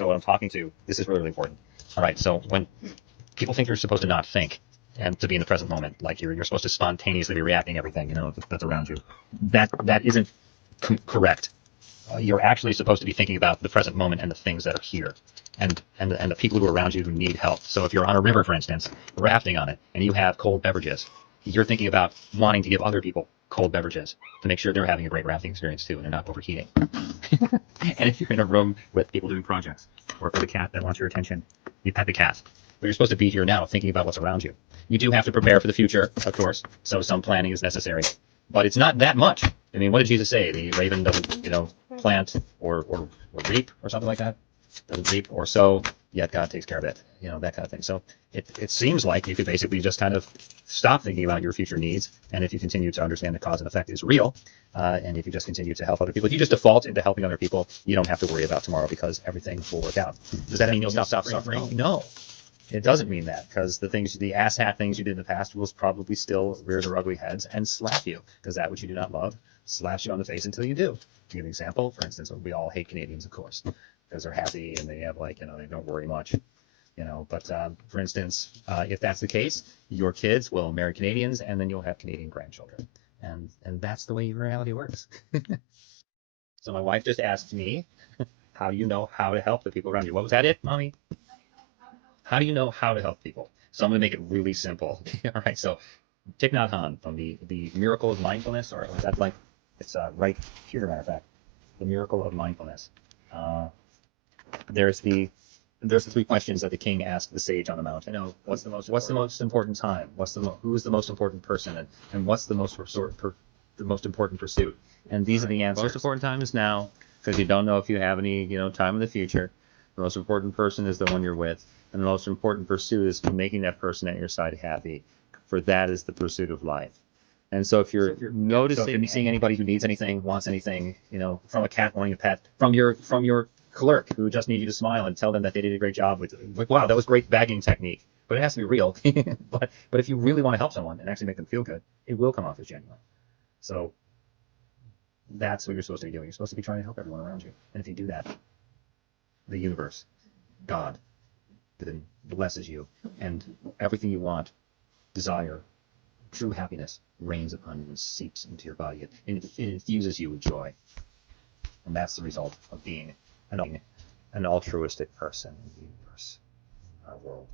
So what I'm talking to, this is really, really important. All right, so when people think you're supposed to not think and to be in the present moment, like you're supposed to spontaneously be reacting to everything, that's around you. That isn't correct. You're actually supposed to be thinking about the present moment and the things that are here, and the people who are around you who need help. So if you're on a river, for instance, rafting on it, and you have cold beverages, you're thinking about wanting to give other people cold beverages to make sure they're having a great rafting experience too, and they're not overheating. And if you're in a room with people doing projects, or for the cat that wants your attention, you pet the cat. But you're supposed to be here now, thinking about what's around you. You do have to prepare for the future, of course, so some planning is necessary. But it's not that much. I mean, what did Jesus say? The raven doesn't, plant or reap or something like that. Doesn't reap or sow, yet God takes care of it. That kind of thing. So it seems like you could basically just kind of stop thinking about your future needs, and if you continue to understand that cause and effect is real, and if you just continue to help other people, if you just default into helping other people, you don't have to worry about tomorrow because everything will work out. Does that mean you'll stop suffering? No. It doesn't mean that, because the asshat things you did in the past will probably still rear their ugly heads and slap you, because that which you do not love slaps you on the face until you do. To give an example, for instance, we all hate Canadians, of course, because they're happy and they have they don't worry much, But for instance, if that's the case, your kids will marry Canadians, and then you'll have Canadian grandchildren, and that's the way reality works. So my wife just asked me, how do you know how to help the people around you? What was that, Mommy? How do you know how to help people? So I'm going to make it really simple. All right. So Thich Nhat Hanh from the Miracle of Mindfulness, or is that like, it's right here, matter of fact, the Miracle of Mindfulness. There's the three questions that the king asked the sage on the mount. What's the most important time? Who's the most important person? And what's the most important pursuit? And these are the answers. Most important time is now, because you don't know if you have any, time in the future. The most important person is the one you're with. And the most important pursuit is making that person at your side happy. For that is the pursuit of life. And so if you're seeing anybody who needs anything, wants anything, from a cat wanting a pet, from your clerk who just needs you to smile and tell them that they did a great job with, like, wow, that was great bagging technique. But it has to be real. but if you really want to help someone and actually make them feel good, it will come off as genuine. So that's what you're supposed to be doing. You're supposed to be trying to help everyone around you. And if you do that, the universe, God, then blesses you, and everything you want, desire, true happiness reigns upon you and seeps into your body. It infuses you with joy. And that's the result of being an altruistic person in the universe, our world.